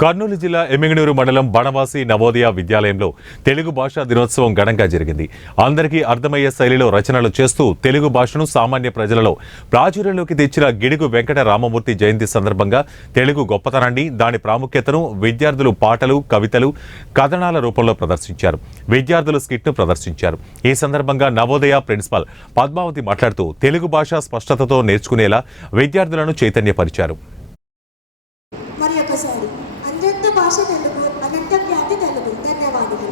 కర్నూలు జిల్లా ఎమ్మిగనూరు మండలం బనవాసి నవోదయ విద్యాలయంలో తెలుగు భాషా దినోత్సవం ఘనంగా జరిగింది. అందరికీ అర్థమయ్యే శైలిలో రచనలు చేస్తూ తెలుగు భాషను సామాన్య ప్రజలలో ప్రాచుర్యంలోకి తెచ్చిన గిడుగు వెంకట రామమూర్తి జయంతి సందర్భంగా తెలుగు గొప్పతనాన్ని, దాని ప్రాముఖ్యతను విద్యార్థులు పాటలు, కవితలు, కథనాల రూపంలో ప్రదర్శించారు. విద్యార్థులు స్కిట్ను ప్రదర్శించారు. ఈ సందర్భంగా నవోదయ ప్రిన్సిపల్ పద్మావతి మాట్లాడుతూ తెలుగు భాష స్పష్టతతో నేర్చుకునేలా విద్యార్థులను చైతన్యపరిచారు. భాష తెలుగు, అనంత వ్యాధి తెలుగు. ధన్యవాదాలు.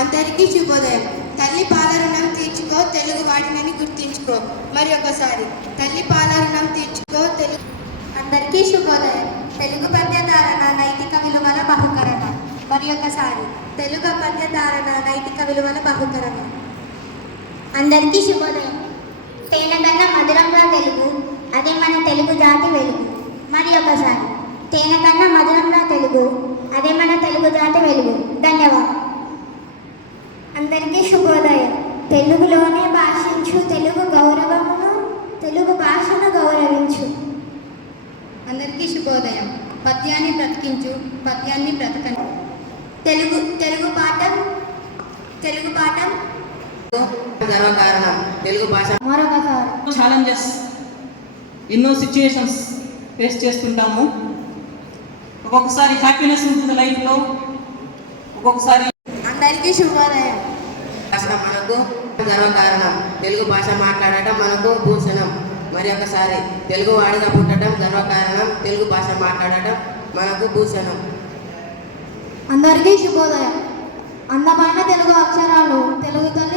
అందరికీ శుభోదయం. తల్లి పాల రుణం తీర్చుకో, తెలుగు వాడినని గుర్తించుకో. మరి ఒకసారి తల్లి పాల రుణం తీర్చుకో, తెలుగు. అందరికీ శుభోదయం. తెలుగు పద్యధారణ నైతిక విలువల బహుకరణ. మరి ఒకసారి తెలుగు పద్యధారణ నైతిక విలువల బహుకరణ. అందరికీ శుభోదయం. తేనెకన్నా మధురంగా తెలుగు, అదే మన తెలుగు జాతి వెలుగు. మరి ఒకసారి తేనె కన్నా మధురంగా తెలుగు, అదే మన తెలుగు జాతి వెలుగు. ధన్యవాదాలు. అందరికీ శుభోదయం. తెలుగులోనే భాషించు, తెలుగు గౌరవమును, తెలుగు భాషను గౌరవించు. అందరికీ శుభోదయం. పద్యాన్ని బ్రతికించు, పద్యాన్ని బ్రతకండి. తెలుగు తెలుగు పాఠం గర్వకారణం తెలుగు భాష. మరొకసారి ఛాలెంజెస్, ఎన్నో సిచ్యుయేషన్స్ ఫేస్ చేస్తుంటాము. ఒక్కొక్కసారి హ్యాపీనెస్ ఉంటుంది లైఫ్లో, ఒక్కొక్కసారి. అందరికీ శుభోదయం. భాష మనకు గర్వకారణం, తెలుగు భాష మాట్లాడటం మనకు భూషణం. మరి ఒకసారి తెలుగు వాడిగా పుట్టడం గర్వకారణం, తెలుగు భాష మాట్లాడటం మనకు భూషణం. అందరికీ శుభోదయం. అందమైన తెలుగు అక్షరాలు తెలుగు తల్లి